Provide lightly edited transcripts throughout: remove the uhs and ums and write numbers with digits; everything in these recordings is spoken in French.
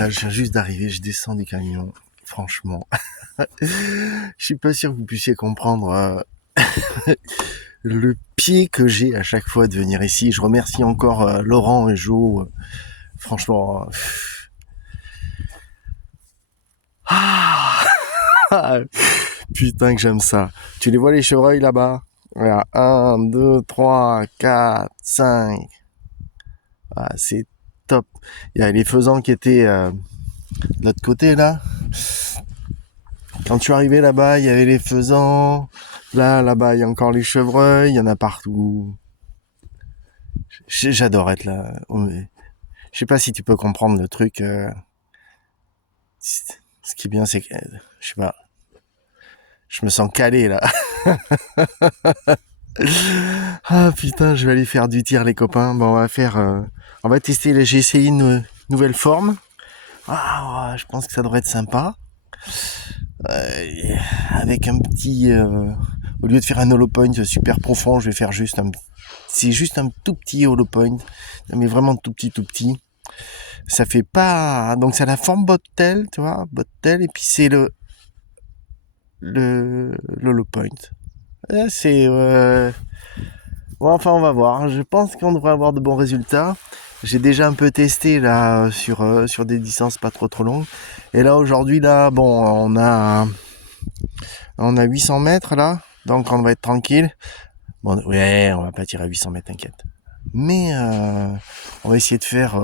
Là, je viens juste d'arriver, je descends du camion. Franchement, je suis pas sûr que vous puissiez comprendre le pied que j'ai à chaque fois de venir ici. Je remercie encore Laurent et Jo. Franchement, putain que j'aime ça. Tu les vois les chevreuils là-bas? Voilà, 1, 2, 3, 4, 5. Ah, c'est top. Il y a les faisans qui étaient de l'autre côté là. Quand tu arrivais là-bas, il y avait les faisans. Là-bas, il y a encore les chevreuils. Il y en a partout. J'adore être là. Je sais pas si tu peux comprendre le truc. Ce qui est bien, c'est que, je sais pas, je me sens calé là. Ah putain, je vais aller faire du tir les copains. Bon, on va tester. J'ai essayé une nouvelle forme. Ah, je pense que ça devrait être sympa. Avec un petit, au lieu de faire un hollow point super profond, je vais faire c'est juste un tout petit hollow point, mais vraiment tout petit. Ça fait pas, donc ça a la forme bottel, tu vois, bottel, et puis c'est le hollow point. C'est, bon, enfin on va voir. Je pense qu'on devrait avoir de bons résultats. J'ai déjà un peu testé là sur des distances pas trop longues. Et là aujourd'hui là, bon, on a 800 mètres là, donc on va être tranquille. Bon, ouais, on va pas tirer à 800 mètres, t'inquiète. Mais on va essayer de faire.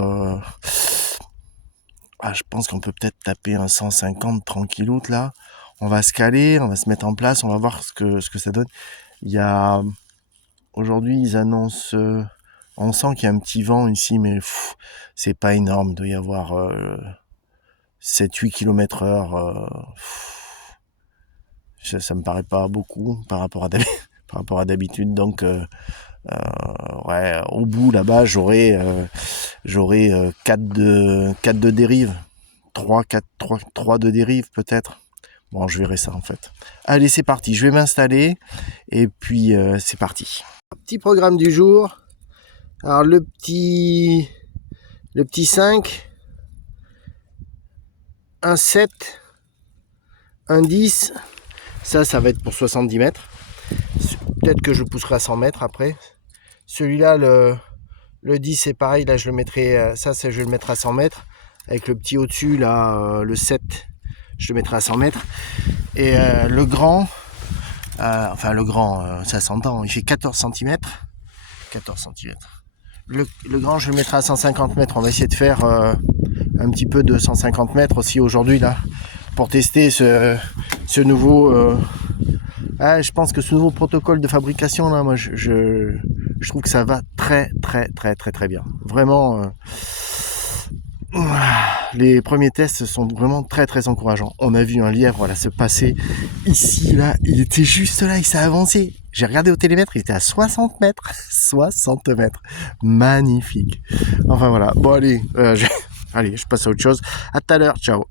Je pense qu'on peut peut-être taper un 150 tranquilloute là. On va se caler, on va se mettre en place, on va voir ce que ça donne. Il y a aujourd'hui ils annoncent. On sent qu'il y a un petit vent ici, mais c'est pas énorme. Il doit y avoir 7-8 km heure. Ça me paraît pas beaucoup par rapport à d'habitude. Donc ouais, au bout là-bas, j'aurai 4 de dérive, 3 de dérive peut-être. Bon, je verrai ça en fait. Allez, c'est parti, je vais m'installer et puis c'est parti. Petit programme du jour. Alors le petit 5, un 7, un 10, ça va être pour 70 mètres. Peut-être que je pousserai à 100 mètres après. Celui-là, le 10 c'est pareil, là je le mettrai, je vais le mettre à 100 mètres. Avec le petit au-dessus, là, le 7, je le mettrai à 100 mètres. Et le grand, ça s'entend, il fait 14 cm. 14 cm. Le grand, je le mettrai à 150 mètres. On va essayer de faire un petit peu de 150 mètres aussi aujourd'hui, là, pour tester ce nouveau... je pense que ce nouveau protocole de fabrication, là, moi, je trouve que ça va très bien. Vraiment... les premiers tests sont vraiment très encourageants. On a vu un lièvre se passer ici, là, il était juste là, il s'est avancé. J'ai regardé au télémètre, il était à 60 mètres. 60 mètres. Magnifique. Enfin voilà. Bon allez, allez, je passe à autre chose. À tout à l'heure, ciao.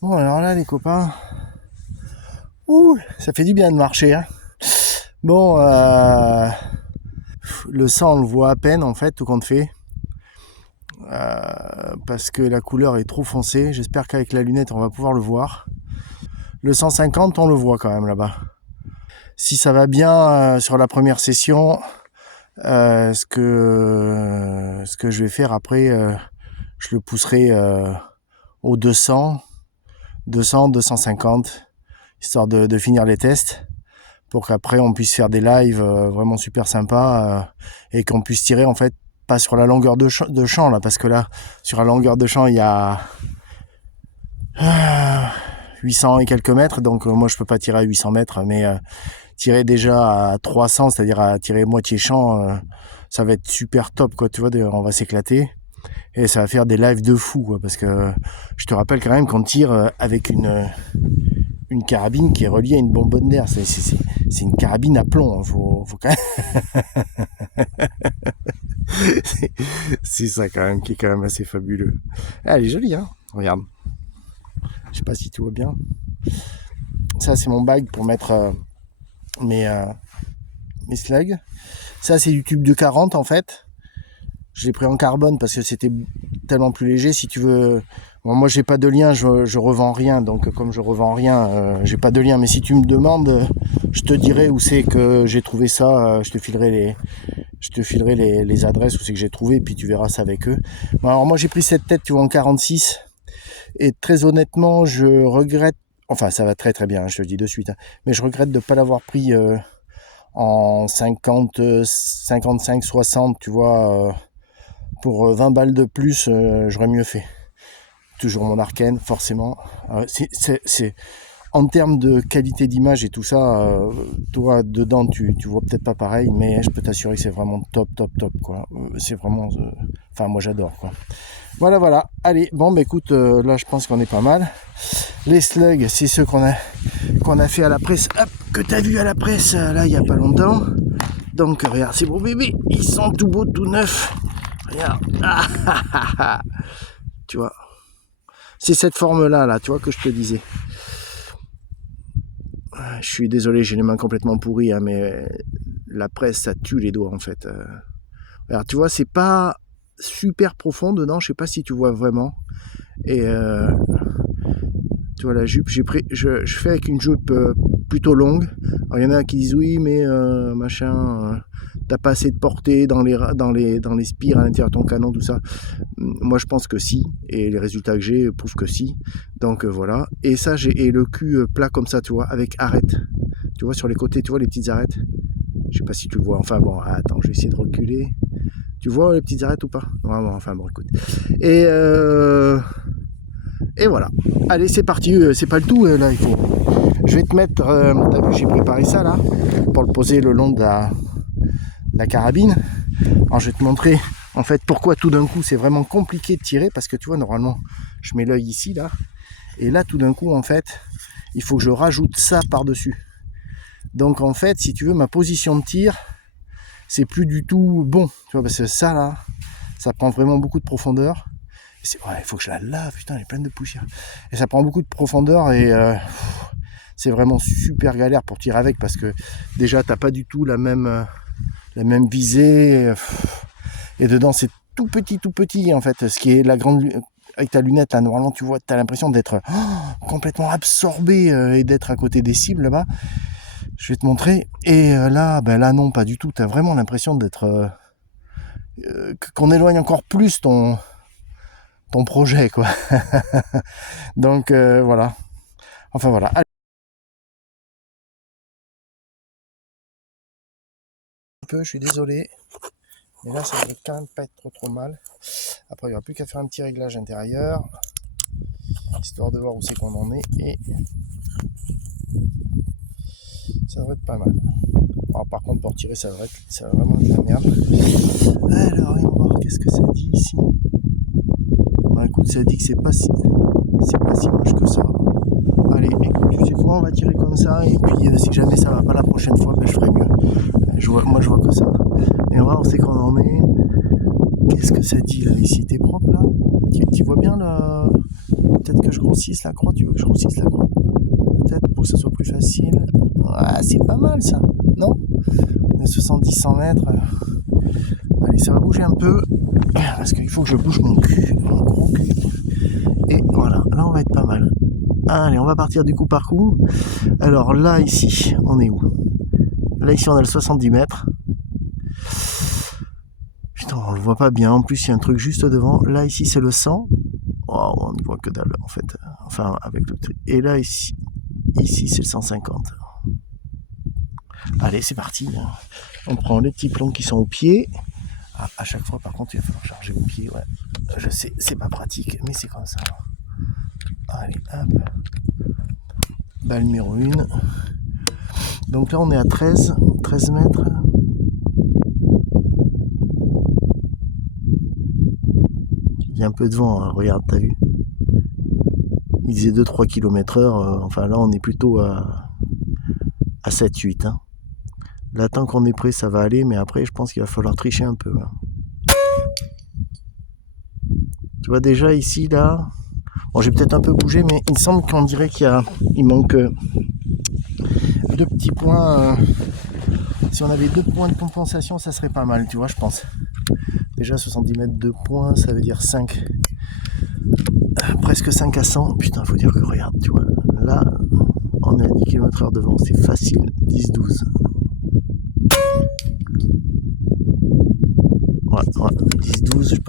Bon alors là les copains, ça fait du bien de marcher, hein. Bon, le sang on le voit à peine en fait, tout compte fait, parce que la couleur est trop foncée. J'espère qu'avec la lunette on va pouvoir le voir. Le 150 on le voit quand même là-bas. Si ça va bien sur la première session, ce que je vais faire après, je le pousserai au 250, histoire de finir les tests, pour qu'après on puisse faire des lives vraiment super sympas et qu'on puisse tirer en fait pas sur la longueur de champ là, parce que là sur la longueur de champ il y a 800 et quelques mètres, donc moi je peux pas tirer à 800 mètres, mais tirer déjà à 300, c'est-à-dire à tirer moitié champ, ça va être super top quoi, tu vois, on va s'éclater et ça va faire des lives de fou quoi, parce que je te rappelle quand même qu'on tire avec une une carabine qui est reliée à une bonbonne d'air. C'est une carabine à plomb. Hein. Faut quand même... c'est ça quand même qui est quand même assez fabuleux. Ah, elle est jolie, hein. Regarde. Je sais pas si tu vois bien. Ça, c'est mon bag pour mettre mes slugs. Ça, c'est du tube de 40 en fait. Je l'ai pris en carbone parce que c'était tellement plus léger. Si tu veux, bon, moi j'ai pas de lien, je revends rien. Donc comme je revends rien, j'ai pas de lien. Mais si tu me demandes, je te dirai où c'est que j'ai trouvé ça. Je te filerai les adresses où c'est que j'ai trouvé. Et puis tu verras ça avec eux. Bon, alors moi j'ai pris cette tête, tu vois, en 46. Et très honnêtement, je regrette. Enfin, ça va très très bien, je te le dis de suite. Hein, mais je regrette de ne pas l'avoir pris en 50, 55, 60, tu vois. Pour 20 balles de plus, j'aurais mieux fait. Toujours mon Arken, forcément. C'est en termes de qualité d'image et tout ça, toi dedans tu vois peut-être pas pareil, mais je peux t'assurer que c'est vraiment top quoi. C'est vraiment, enfin moi j'adore quoi. Voilà. Allez, bon bah écoute, là je pense qu'on est pas mal. Les slugs, c'est ceux qu'on a fait à la presse, hop, que t'as vu à la presse là il y a pas longtemps. Donc regarde, ces beaux bébés, ils sont tout beaux, tout neufs. Regarde, tu vois, c'est cette forme là, tu vois, que je te disais. Je suis désolé, j'ai les mains complètement pourries, hein, mais la presse, ça tue les doigts en fait. Alors tu vois, c'est pas super profond dedans, je sais pas si tu vois vraiment. Et tu vois la jupe, je fais avec une jupe plutôt longue. Alors il y en a qui disent oui, mais machin, t'as pas assez de portée dans les spires à l'intérieur de ton canon, tout ça. Moi je pense que si, et les résultats que j'ai prouvent que si. Donc voilà. Et ça, j'ai le cul plat comme ça, tu vois, avec arête. Tu vois sur les côtés, tu vois les petites arêtes. Je sais pas si tu le vois. Enfin bon, attends, je vais essayer de reculer. Tu vois les petites arêtes ou pas? Ouais, bon, enfin bon, écoute. Et voilà. Allez, c'est parti. C'est pas le tout là. Il faut. Je vais te mettre. T'as vu, j'ai préparé ça là pour le poser le long de la carabine. Alors je vais te montrer en fait pourquoi tout d'un coup c'est vraiment compliqué de tirer, parce que tu vois normalement je mets l'œil ici là, et là tout d'un coup en fait il faut que je rajoute ça par dessus. Donc en fait si tu veux ma position de tir c'est plus du tout bon, tu vois, parce que ça là ça prend vraiment beaucoup de profondeur. Ouais, il faut que je la lave, putain elle est pleine de poussière, et ça prend beaucoup de profondeur, et c'est vraiment super galère pour tirer avec, parce que déjà t'as pas du tout la même visée, et dedans c'est tout petit en fait, ce qui est la grande, avec ta lunette là, normalement tu vois, t'as l'impression d'être complètement absorbé et d'être à côté des cibles là-bas. Je vais te montrer, et là non, pas du tout, t'as vraiment l'impression d'être qu'on éloigne encore plus ton projet quoi. Donc voilà, enfin voilà. Un peu, je suis désolé, mais là ça devrait quand même pas être trop mal. Après il n'y aura plus qu'à faire un petit réglage intérieur, histoire de voir où c'est qu'on en est, et ça devrait être pas mal. Alors par contre pour tirer ça va vraiment être la merde. Alors on va voir qu'est-ce que ça dit ici. Bah écoute, ça dit que c'est pas si moche que ça. Allez, écoute, tu sais quoi, on va tirer comme ça, et puis si jamais ça va pas la prochaine fois, je ferai mieux. Moi je vois que ça. Et on va voir où c'est qu'on en est. Qu'est-ce que ça dit là ici? T'es propre là? Tu vois bien là? Peut-être que je grossisse la croix, tu veux que je grossisse la croix? Peut-être pour que ça soit plus facile. Ouais, c'est pas mal ça, non? On est 70-100 mètres. Allez, ça va bouger un peu, parce qu'il faut que je bouge mon gros cul. Et voilà, là on va être pas mal. Allez, on va partir du coup par coup. Alors là, ici, on est où? Là, ici, on a le 70 mètres. Putain, on le voit pas bien. En plus, il y a un truc juste devant. Là, ici, c'est le 100. Oh, on ne voit que dalle, en fait. Enfin, avec le truc. Et là, ici c'est le 150. Allez, c'est parti. On prend les petits plombs qui sont au pied. À chaque fois, par contre, il va falloir charger au pied. Ouais. Je sais, c'est pas pratique, mais c'est comme ça. Allez, hop. Balle numéro 1. Donc là, on est à 13 mètres. Il y a un peu de vent, hein. Regarde, t'as vu? il disait 2-3 km/h. Enfin là, on est plutôt à 7-8. Hein. Là, tant qu'on est prêt, ça va aller, mais après, je pense qu'il va falloir tricher un peu. Hein. Tu vois déjà ici, là, bon, j'ai peut-être un peu bougé, mais il me semble qu'on dirait il manque 2 petits points. Si on avait 2 points de compensation, ça serait pas mal, tu vois, je pense. Déjà 70 mètres de points, ça veut dire 5. Presque 5 à 100. Putain, faut dire que regarde, tu vois, là, on est à 10 km/h devant, c'est facile, 10-12. Ouais, 10-12, je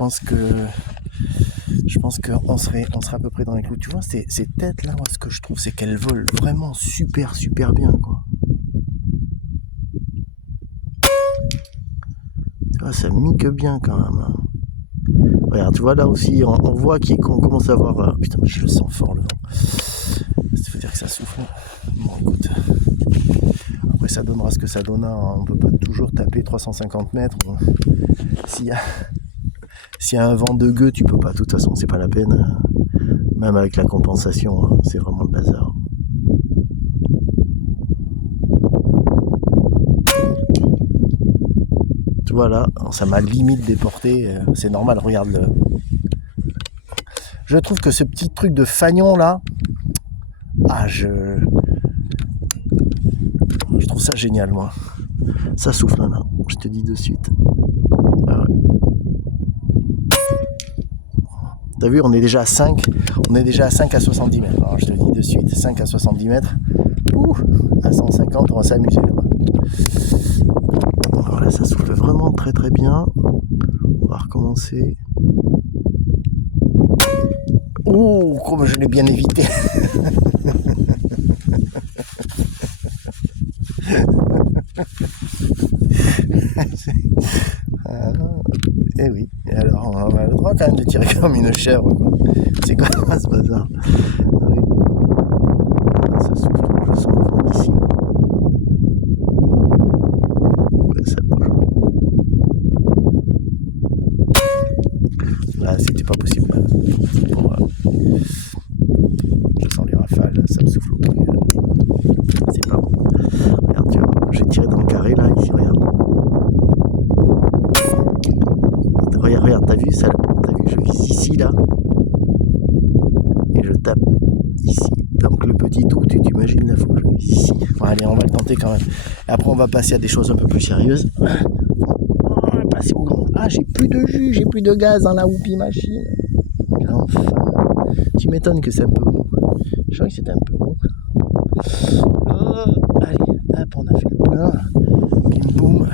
pense qu'on serait à peu près dans les clous. Tu vois, ces têtes là, moi, ce que je trouve, c'est qu'elles volent vraiment super bien, quoi. Tu vois, ça mique bien quand même. Hein. Regarde, tu vois, là aussi, on voit qu'on commence à voir... putain, mais je le sens fort, le vent. Ça veut dire que ça souffle. Bon, écoute. Après, ça donnera ce que ça donnera. On peut pas toujours taper 350 mètres. S'il y a un vent de gueux, tu peux pas. De toute façon, c'est pas la peine. Même avec la compensation, c'est vraiment le bazar. Tu vois là, ça m'a limite déporté. C'est normal, regarde. Je trouve que ce petit truc de fagnon là, je trouve ça génial, moi. Ça souffle là, je te dis de suite. Ah ouais. T'as vu, on est déjà à 5. On est déjà à 5 à 70 mètres. Alors je te dis de suite, 5 à 70 mètres. Ouh, à 150, on va s'amuser là-bas. Voilà, ça souffle vraiment très bien. On va recommencer. Ouh, comme je l'ai bien évité. Et oui, et alors on a le droit quand même de tirer comme une chèvre. C'est quoi ce bazar? Oui. Ça souffle, je sens le vent d'ici. Ouais, ça bouge. Là, c'était pas possible. Bon, je sens les rafales, ça me souffle au cul. C'est pas bon. Regarde, tu vois, j'ai tiré dans le carré là, ici, regarde. Regarde, t'as vu ça? T'as vu, je vise ici là. Et je tape ici. Donc le petit trou, tu t'imagines là, faut que je vise ici. Bon, allez, on va le tenter quand même. Et après, on va passer à des choses un peu plus sérieuses. Ah, j'ai plus de jus, j'ai plus de gaz dans la whoopie machine. Enfin, tu m'étonnes que c'est un peu mou. Je crois que c'était un peu mou. Allez, hop, on a fait le plein. Bim boum.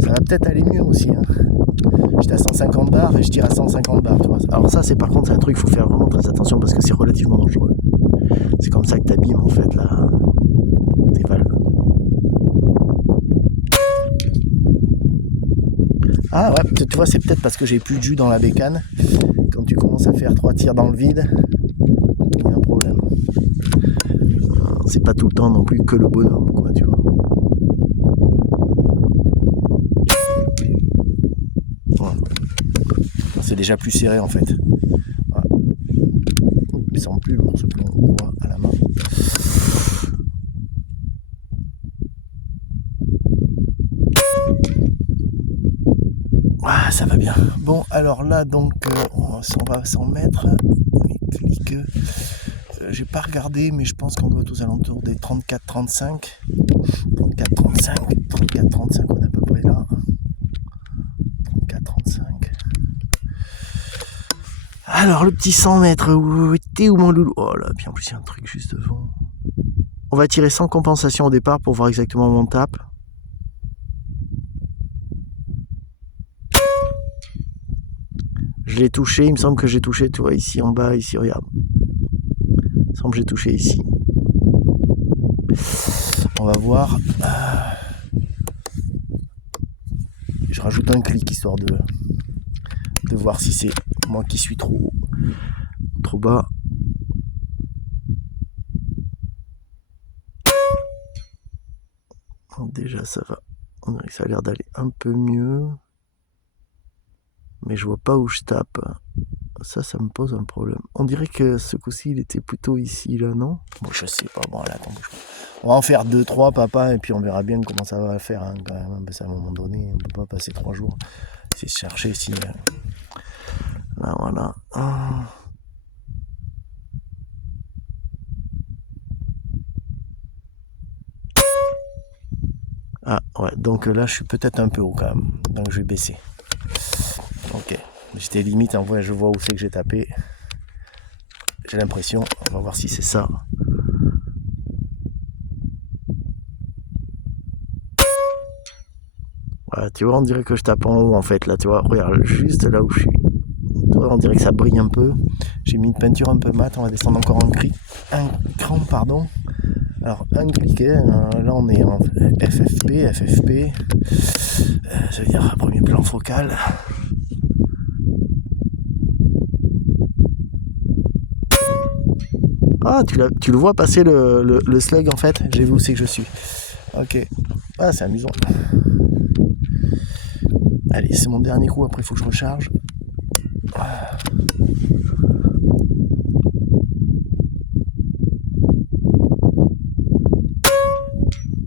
Ça va peut-être aller mieux aussi. Hein. J'étais à 150 bars et je tire à 150 bars. Tu vois. Alors ça, c'est par contre, c'est un truc, il faut faire vraiment très attention parce que c'est relativement dangereux. C'est comme ça que tu abîmes en fait tes valves. Ah ouais, tu vois, c'est peut-être parce que j'ai plus de jus dans la bécane. Quand tu commences à faire 3 tirs dans le vide, il y a un problème. C'est pas tout le temps non plus que le bonhomme, quoi, tu vois. Voilà. C'est déjà plus serré en fait. Voilà. Il me semble plus lourd ce plomb à la main. Ah, ça va bien. Bon, alors là, donc, on va s'en mettre. Clic. J'ai pas regardé, mais je pense qu'on doit être aux alentours des 34-35. 34-35, on est à peu près là. 34-35. Alors, le petit 100 mètres, où t'es où mon loulou? Oh là, puis en plus, il y a un truc juste devant. On va tirer sans compensation au départ pour voir exactement où on tape. Je l'ai touché, il me semble que j'ai touché, tu vois, ici en bas, ici, regarde. Il me semble que j'ai touché ici. On va voir. Je rajoute un clic histoire de voir si c'est moi qui suis trop bas. Déjà ça va. On dirait que ça a l'air d'aller un peu mieux. Mais je vois pas où je tape. Ça me pose un problème. On dirait que ce coup-ci, il était plutôt ici, là, non? Bon, je sais pas. Bon, là, attends, bouge pas. On va en faire 2-3, papa, et puis on verra bien comment ça va faire, hein, quand même. Parce qu'à un moment donné, on peut pas passer 3 jours. C'est chercher si... Là, voilà. Ah, ouais. Donc là, je suis peut-être un peu haut, quand même. Donc, je vais baisser. Ok. J'étais limite, en vrai, je vois où c'est que j'ai tapé. J'ai l'impression. On va voir si c'est ça. Ouais, tu vois, on dirait que je tape en haut, en fait. Là, tu vois, regarde, juste là où je suis. Tu vois, on dirait que ça brille un peu. J'ai mis une peinture un peu mate. On va descendre encore un cran, pardon. Alors, un cliquet. Là, on est en FFP. Ça veut dire premier plan focal. Ah, tu le vois passer le slug, en fait. J'ai vu où c'est que je suis. Ok. Ah, c'est amusant. Allez, c'est mon dernier coup. Après, il faut que je recharge.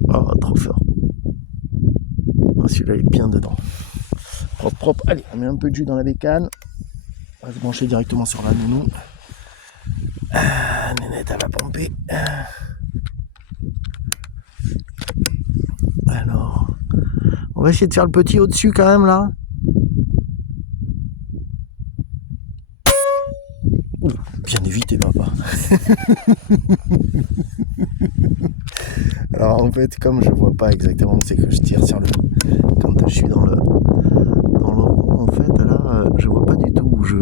Oh, trop fort. Oh, celui-là, il est bien dedans. Propre, propre. Allez, on met un peu de jus dans la bécane. On va se brancher directement sur la nounou. Nénette, elle va pomper. Alors, on va essayer de faire le petit au-dessus quand même, là. Ouh, bien évité, papa. Alors, en fait, comme je vois pas exactement où c'est que je tire sur le... Quand je suis dans le rond, en fait, là, je vois pas du tout où je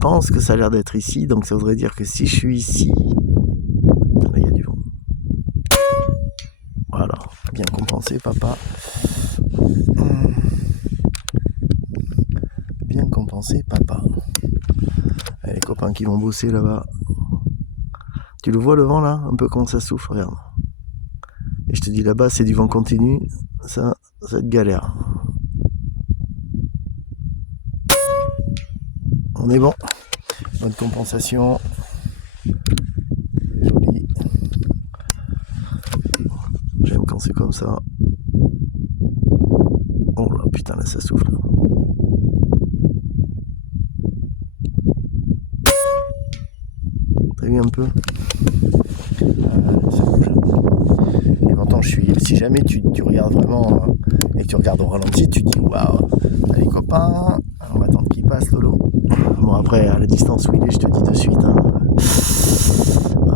pense que ça a l'air d'être ici, donc ça voudrait dire que si je suis ici... Là, il y a du vent. Voilà, bien compensé, papa. Bien compensé, papa. Les copains qui vont bosser là-bas. Tu le vois le vent là? Un peu comment ça souffle, regarde. Et je te dis là-bas c'est du vent continu, ça va être galère. On est bon. Bonne compensation. Joli. J'aime quand c'est comme ça. Oh là putain là ça souffle. T'as vu un peu? Ça bouge. Et maintenant je suis. Si jamais tu regardes vraiment et que tu regardes au ralenti, tu te dis waouh, allez copains, on va attendre qu'il passe Lolo. Bon après à la distance où il est, je te dis de suite. Hein.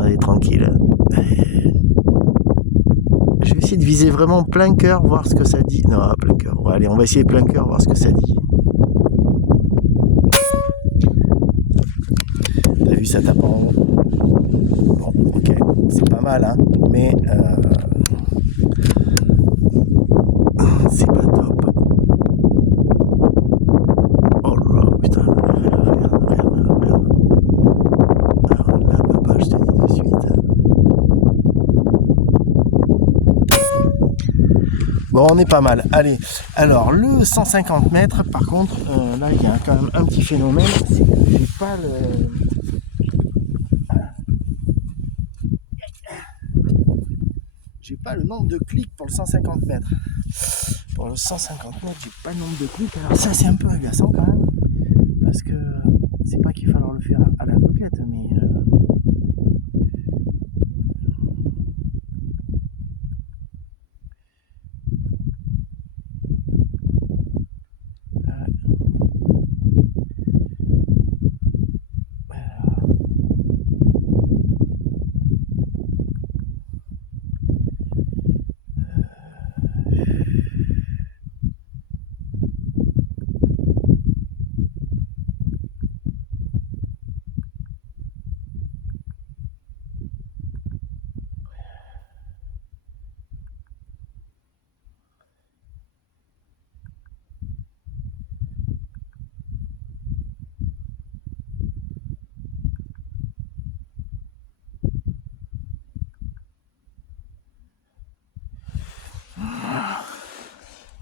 Allez tranquille. Je vais essayer de viser vraiment plein cœur, voir ce que ça dit. Non, plein cœur. Ouais, allez, on va essayer plein cœur, voir ce que ça dit. T'as vu, ça tape en haut. Bon, ok, c'est pas mal, hein. Mais c'est pas top. Oh là là, putain, regarde. Alors là, papa, je te dis de suite. Bon, on est pas mal. Allez, alors le 150 mètres, par contre, là, il y a quand même un petit phénomène, c'est que j'ai pas le... J'ai pas le nombre de clics pour le 150 mètres. Pour le 150 mètres, j'ai pas le nombre de clics. Alors ça, c'est un peu agaçant quand même. Parce que c'est pas qu'il va falloir le faire à la coquette, mais...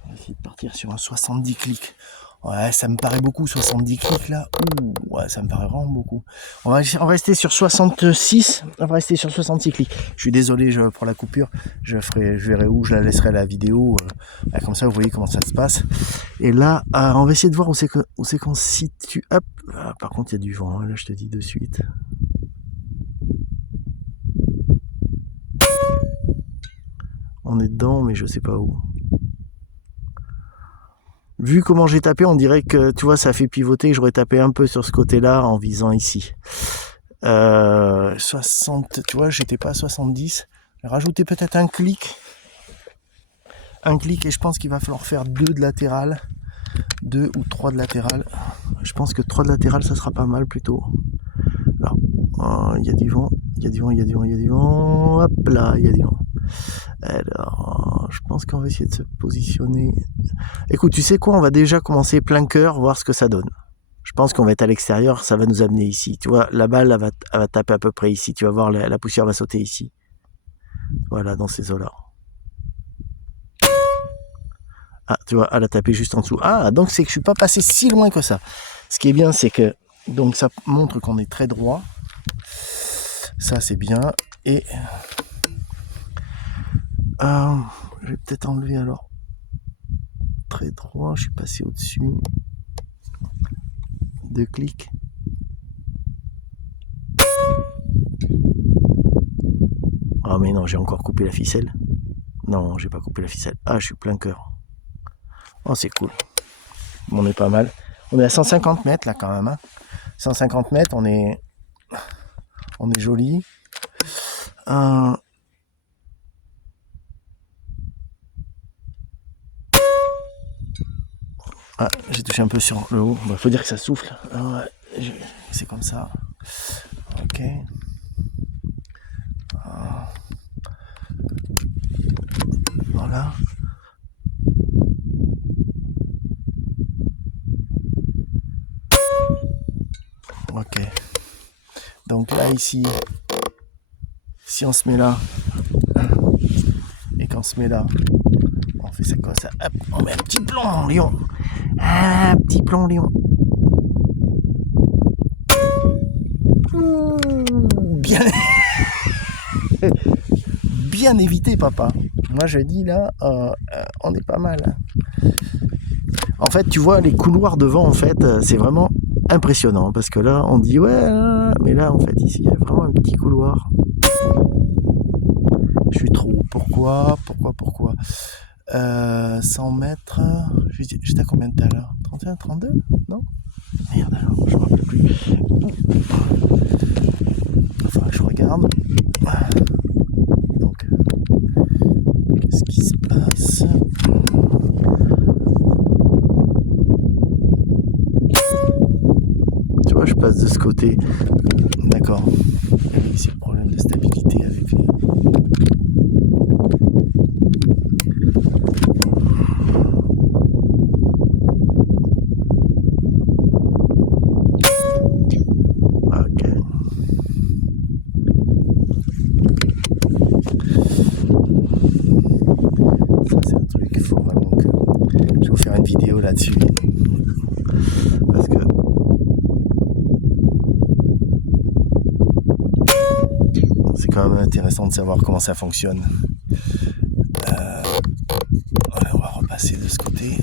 On va essayer de partir sur un 70 clics. Ouais, ça me paraît beaucoup, 70 clics là. Ouh, ouais, ça me paraît vraiment beaucoup. On va rester sur 66. On va rester sur 66 clics. Je suis désolé pour la coupure. Je verrai où je la laisserai la vidéo. Comme ça, vous voyez comment ça se passe. Et là, on va essayer de voir où c'est qu'on se situe. Hop. Ah, par contre, il y a du vent. Là, je te dis de suite. On est dedans, mais je sais pas où. Vu comment j'ai tapé, on dirait que, tu vois, ça fait pivoter, que j'aurais tapé un peu sur ce côté-là en visant ici. 60, tu vois, j'étais pas à 70. J'ai rajouté peut-être un clic. Un clic, et je pense qu'il va falloir faire 2 de latéral. 2 ou 3 de latéral. Je pense que 3 de latéral, ça sera pas mal plutôt. Alors, il y a du vent, il y a du vent, il y a du vent, il y a du vent. Hop là, il y a du vent. Alors, je pense qu'on va essayer de se positionner. Écoute, tu sais quoi, on va déjà commencer plein cœur, voir ce que ça donne. Je pense qu'on va être à l'extérieur, ça va nous amener ici. Tu vois, la balle, elle va taper à peu près ici. Tu vas voir, la poussière va sauter ici. Voilà, dans ces eaux-là. Ah, tu vois, elle a tapé juste en dessous. Ah, donc c'est que je suis pas passé si loin que ça. Ce qui est bien, c'est que donc ça montre qu'on est très droit. Ça, c'est bien. Et je vais peut-être enlever alors. Très droit, je suis passé au-dessus. 2 clics. Ah mais non, j'ai encore coupé la ficelle. Non, j'ai pas coupé la ficelle. Ah, je suis plein cœur. Oh, c'est cool. On est pas mal. On est à 150 mètres là quand même. Hein. 150 mètres, on est joli. Ah, j'ai touché un peu sur le haut. Bon, faut dire que ça souffle. Ah, ouais, c'est comme ça. Ok. Ah. Voilà. Ok. Donc là, ici, si on se met là, et qu'on se met là, on fait ça comme ça. Hop, on met un petit plomb, Lion. Un petit plomb, Lion. Bien, bien évité, papa. Moi, je dis là, on est pas mal. En fait, tu vois, les couloirs devant, en fait, c'est vraiment impressionnant. Parce que là, on dit, ouais, mais là, en fait, ici, il y a vraiment un petit couloir. Je suis trop. Pourquoi 100 mètres. J'étais à combien tout à l'heure 31, 32 Non Merde, alors, je me rappelle plus. Enfin, je regarde. Donc, qu'est-ce qui se passe? Tu vois, je passe de ce côté. D'accord. Et c'est le problème de stabilité avec les... Ok. Ça, c'est un truc, il faut vraiment que... Je vais vous faire une vidéo là-dessus. Parce que... c'est quand même intéressant de savoir comment ça fonctionne. Ouais, on va repasser de ce côté.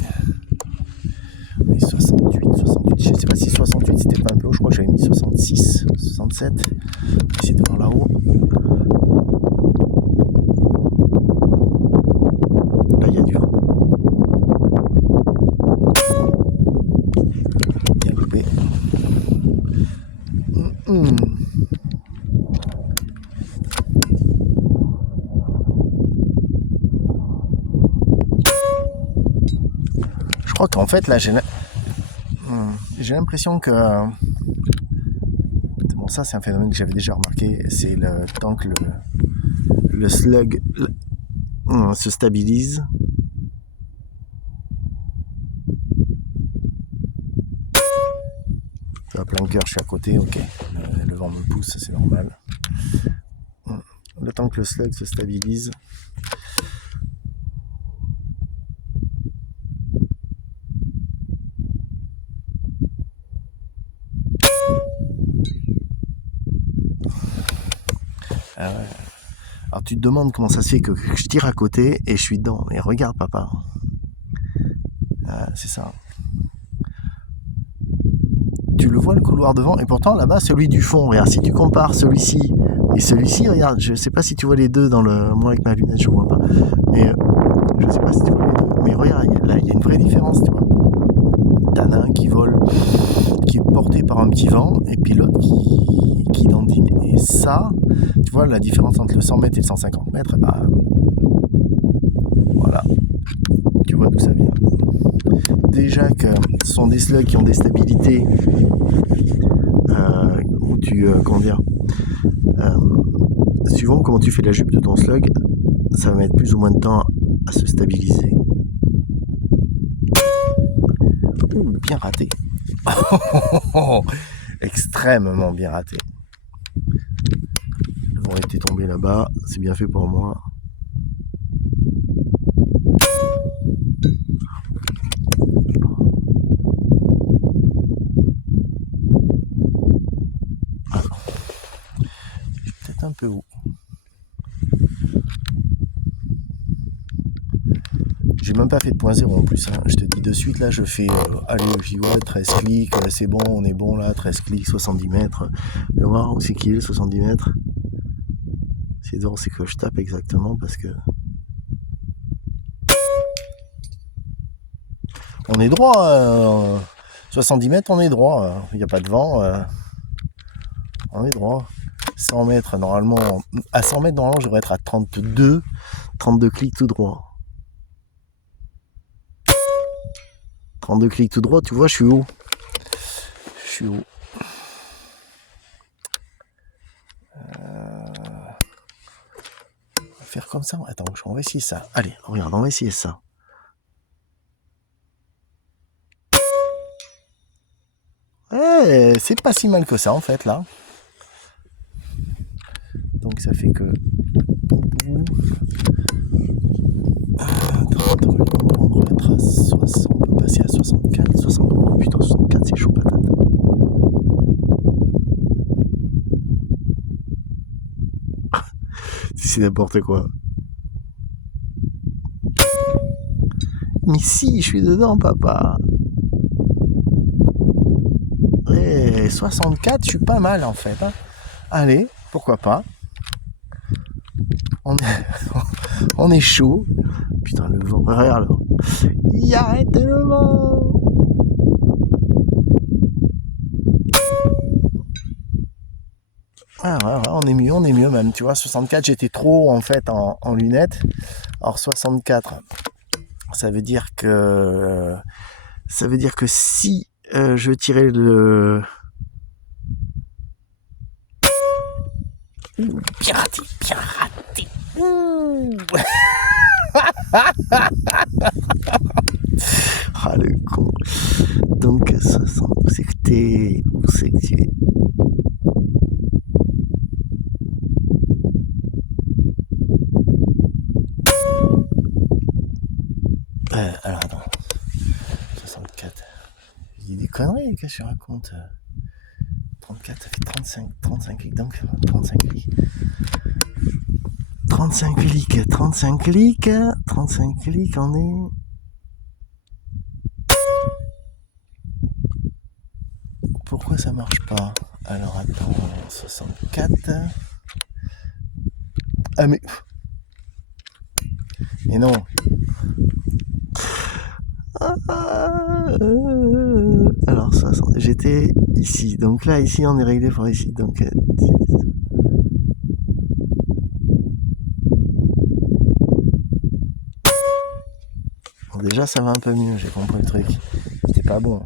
Oui, 68, je sais pas si 68 c'était pas un peu haut, je crois que j'avais mis 66, 67. On va essayer de voir là-haut. Là, il y a du vent. Bien coupé. Je crois qu'en fait, là, j'ai l'impression que... Bon, ça, c'est un phénomène que j'avais déjà remarqué. C'est le temps que le slug se stabilise. À plein cœur, je suis à côté, ok. Le vent me pousse, c'est normal. Le temps que le slug se stabilise. Ah ouais. Alors tu te demandes comment ça se fait que je tire à côté et je suis dedans. Mais regarde papa. Ah, c'est ça. Tu le vois le couloir devant et pourtant là-bas celui du fond, regarde, si tu compares celui-ci et celui-ci, regarde, je sais pas si tu vois les deux dans le... Moi avec ma lunette je vois pas. Mais je sais pas si tu vois les deux. Mais regarde, là il y a une vraie différence, tu vois. T'en as un qui vole, qui est porté par un petit vent, et puis l'autre qui dandine. Et ça, tu vois la différence entre le 100 mètres et le 150 mètres, bah, voilà, tu vois d'où ça vient. Déjà que ce sont des slugs qui ont des stabilités où tu, comment dire, suivant comment tu fais la jupe de ton slug, ça va mettre plus ou moins de temps à se stabiliser. Ouh, bien raté. Extrêmement bien raté. Le vent était tombé là-bas, c'est bien fait pour moi. Ah, je suis peut-être un peu haut. J'ai même pas fait de point zéro en plus, hein. Je te dis de suite là, je fais allez, j'y vois, 13 clics, c'est bon, on est bon là, 13 clics, 70 mètres. Je vais voir où c'est qu'il est, 70 mètres. C'est dur, c'est que je tape exactement parce que. On est droit, 70 mètres, on est droit, il n'y a pas de vent, on est droit. 100 mètres, normalement, à 100 mètres, normalement, je devrais être à 32 clics tout droit. 32 clics tout droit, tu vois, je suis haut. Je suis haut. Faire comme ça. Attends, on va essayer ça. Allez, regarde, on va essayer ça. C'est pas si mal que ça en fait là. Donc ça fait que on doit être à 60, on peut passer à 64, 60. Oh putain, 64 c'est chaud patate. C'est n'importe quoi. Mais si, je suis dedans, papa. 64, je suis pas mal en fait. Hein. Allez, pourquoi pas. On est chaud. Putain, le vent, regarde le vent. Y arrête le vent. Ah, ouais, on est mieux même. Tu vois, 64, j'étais trop en fait en lunettes. Alors 64, ça veut dire que si je tirais le bien raté, bien raté. Ah le con. Donc 60, où c'est que t'es, où c'est que tu es? Alors attends, 64. Il y a des conneries que je raconte. 34, ça fait 35 clics, donc 35 clics. 35 clics, 35 clics, 35 clics, on est... Pourquoi ça marche pas? Alors attends, 64... Ah mais... Mais non. Alors 60... J'étais ici, donc là, ici, on est réglé pour ici, donc... Bon, déjà, ça va un peu mieux, j'ai compris le truc. C'était pas bon.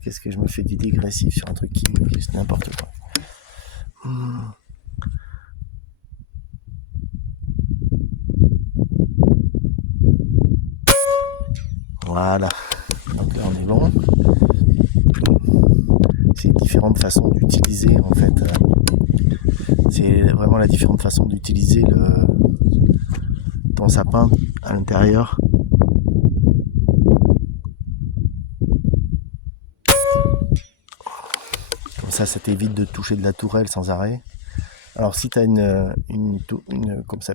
Qu'est-ce que je me fais du dégressif sur un truc qui est juste n'importe quoi. Voilà. Donc là, on est bon. C'est différentes façons d'utiliser, en fait. C'est vraiment la différente façon d'utiliser ton sapin à l'intérieur. Comme ça t'évite de toucher de la tourelle sans arrêt. Alors si tu as comme ça,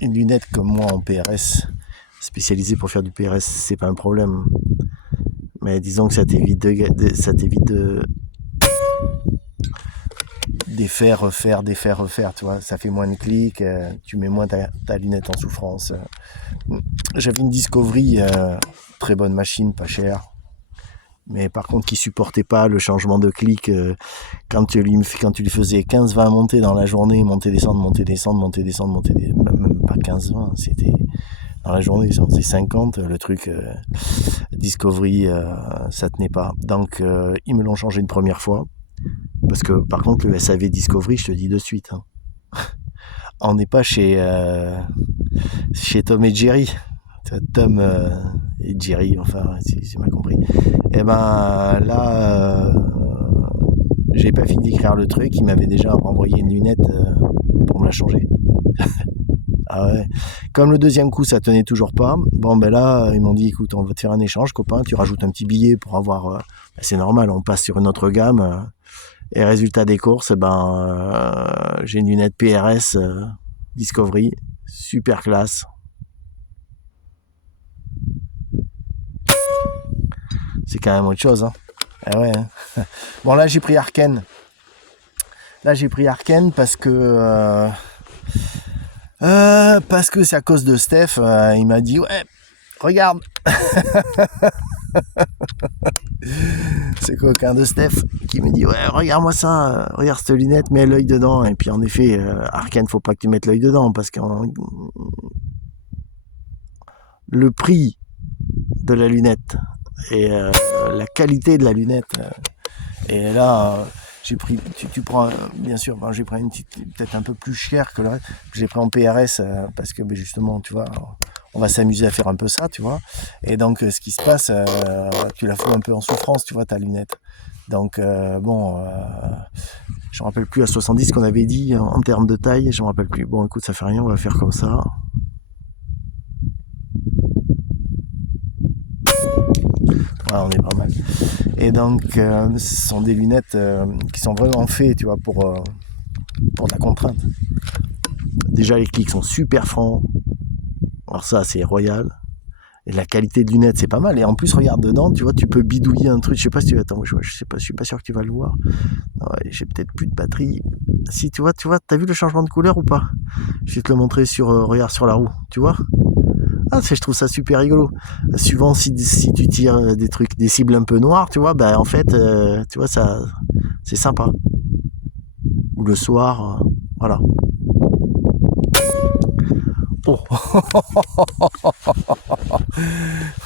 une lunette comme moi en PRS, spécialisée pour faire du PRS, c'est pas un problème. Mais disons que ça t'évite de défaire, refaire, tu vois, ça fait moins de clics, tu mets moins ta lunette en souffrance. J'avais une Discovery, très bonne machine, pas chère, mais par contre qui supportait pas le changement de clic quand tu lui faisais 15-20 montées dans la journée, monter, descendre, même pas 15-20, c'était dans la journée, ils en faisaient 50, le truc Discovery, ça tenait pas. Donc ils me l'ont changé une première fois, parce que par contre le SAV Discovery, je te dis de suite, hein, on n'est pas chez Tom et Jerry. Tom et Jerry, enfin, si m'a compris. Et ben là, j'ai pas fini d'écrire le truc, il m'avait déjà renvoyé une lunette pour me la changer. Ah ouais. Comme le deuxième coup, ça tenait toujours pas. Bon, ben là, ils m'ont dit, écoute, on va te faire un échange, copain. Tu rajoutes un petit billet pour avoir. C'est normal, on passe sur une autre gamme. Et résultat des courses, j'ai une lunette PRS Discovery, super classe. C'est quand même autre chose, hein. Ah ouais. Hein. Bon, là, j'ai pris Arken. Parce que c'est à cause de Steph. Il m'a dit, ouais, regarde. C'est coquin de Steph qui me dit, ouais, regarde-moi ça, regarde cette lunette, mets l'œil dedans. Et puis en effet, Arken, faut pas que tu mettes l'œil dedans parce que le prix de la lunette et la qualité de la lunette. Et là, j'ai pris, tu prends, bien sûr, j'ai pris une petite, peut-être un peu plus chère que le reste. J'ai pris en PRS parce que justement, tu vois, on va s'amuser à faire un peu ça, tu vois. Et donc, ce qui se passe, tu la fous un peu en souffrance, tu vois, ta lunette. Donc, je me rappelle plus à 70 qu'on avait dit en termes de taille, je me rappelle plus. Bon, écoute, ça fait rien, on va faire comme ça. Voilà, on est pas mal. Et donc, ce sont des lunettes qui sont vraiment faites, tu vois, pour de la contrainte. Déjà, les clics sont super francs. Alors ça, c'est royal. Et la qualité de lunettes, c'est pas mal. Et en plus, regarde dedans, tu vois, tu peux bidouiller un truc. Je sais pas si tu attends, je sais pas, je suis pas sûr que tu vas le voir. Ouais, j'ai peut-être plus de batterie. Si tu vois, t'as vu le changement de couleur ou pas? Je vais te le montrer regarde sur la roue, tu vois? Ah, je trouve ça super rigolo. Suivant si tu tires des cibles un peu noires, tu vois, en fait, tu vois, ça, c'est sympa. Ou le soir, voilà. Oh.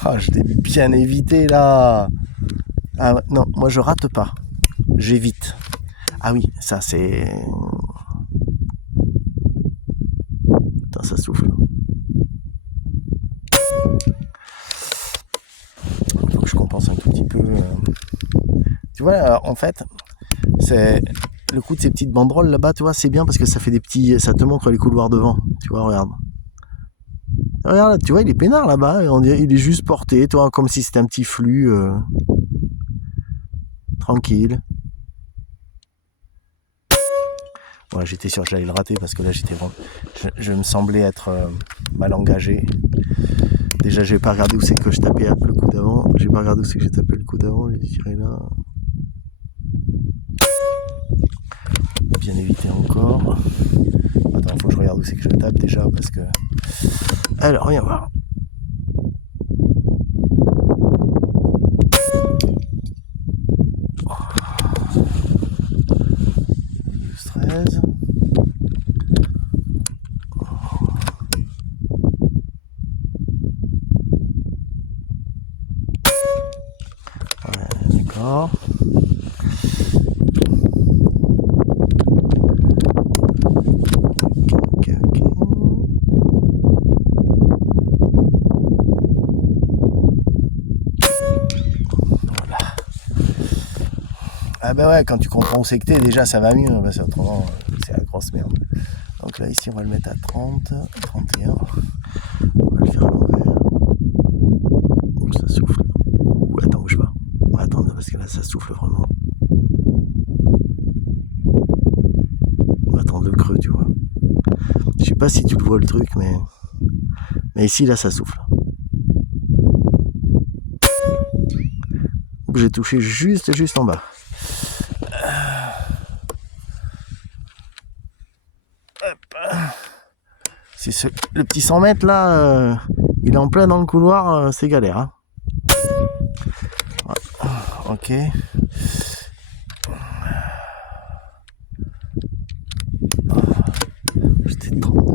Ah, je l'ai bien évité là. Ah, non, moi je rate pas. J'évite. Ah oui, ça c'est. Putain, ça souffle. Il faut que je compense un tout petit peu. Tu vois, en fait, c'est le coup de ces petites banderoles là-bas, tu vois, c'est bien parce que ça fait ça te montre les couloirs devant. Tu vois, regarde. Regarde, tu vois, il est peinard là-bas. Il est juste porté, tu vois, comme si c'était un petit flux tranquille. Ouais, j'étais sûr que j'allais le rater parce que là, je me semblais être mal engagé. Déjà, j'ai pas regardé où c'est que je tapais le coup d'avant. J'ai pas regardé où c'est que j'ai tapé le coup d'avant. J'ai tiré là. Bien évité encore. Attends, faut que je regarde où c'est que je tape déjà parce que. Alors, viens voir. 13. Ouais, d'accord. Ok. Voilà. Ah bah ouais, quand tu comprends où c'est que t'es, déjà ça va mieux, parce que autrement c'est la grosse merde. Donc là ici on va le mettre à 30, 31. On va le faire à l'envers. Ouh, ça souffle. Ouh, attends, bouge pas. On va attendre parce que là ça souffle vraiment. On va attendre de creux, tu vois. Je sais pas si tu le vois le truc, mais ici là ça souffle. Donc j'ai touché juste en bas. C'est le petit 100 mètres là, il est en plein dans le couloir, c'est galère. Hein. Ouais. Ok. J'étais 32.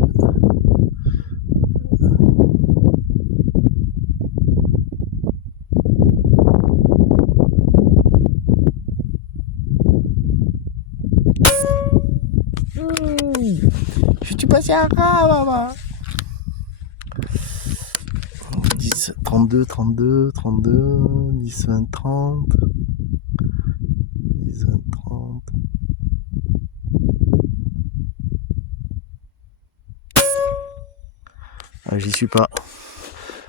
Je suis passé à ras, maman. 10, 32, 32, 32, 10, 20, 30. 10, 20, 30. Ah, j'y suis pas.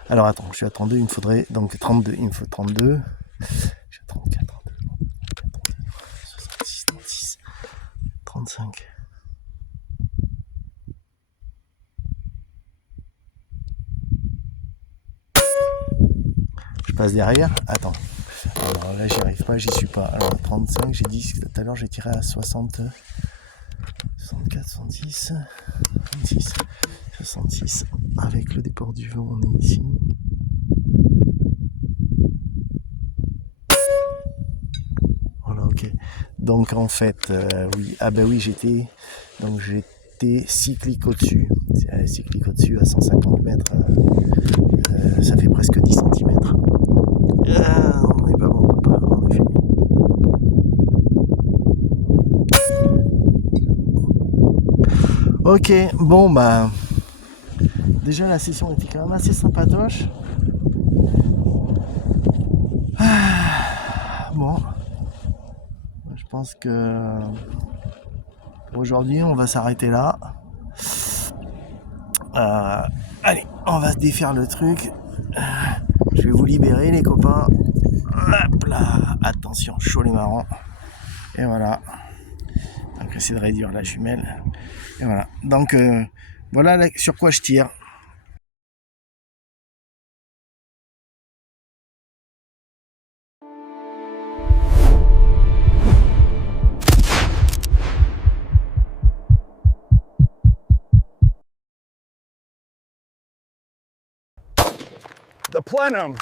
Alors attends, je suis à 32, il me faudrait donc 32, il me faut 32. Je suis à 34, 32, 66, 36, 35. Je passe derrière. Attends. Alors là, j'y arrive pas, j'y suis pas. Alors 35, j'ai dit tout à l'heure, j'ai tiré à 60, 64, 70, 66, 66. Avec le déport du vent, on est ici. Voilà, ok. Donc en fait, oui. Ah ben oui, j'étais cyclique au-dessus. Cyclique au-dessus à 150 mètres. Ça fait presque 10 cm. On n'est pas bon, papa, en effet. Ok, bon bah déjà la session était quand même assez sympatoche. Bon, je pense que aujourd'hui on va s'arrêter là. Allez, on va se défaire le truc. Je vais vous libérer les copains. Hop là, attention, chaud les marrons. Et voilà. Donc j'essaie de réduire la jumelle. Et voilà. Donc voilà sur quoi je tire. The plenum.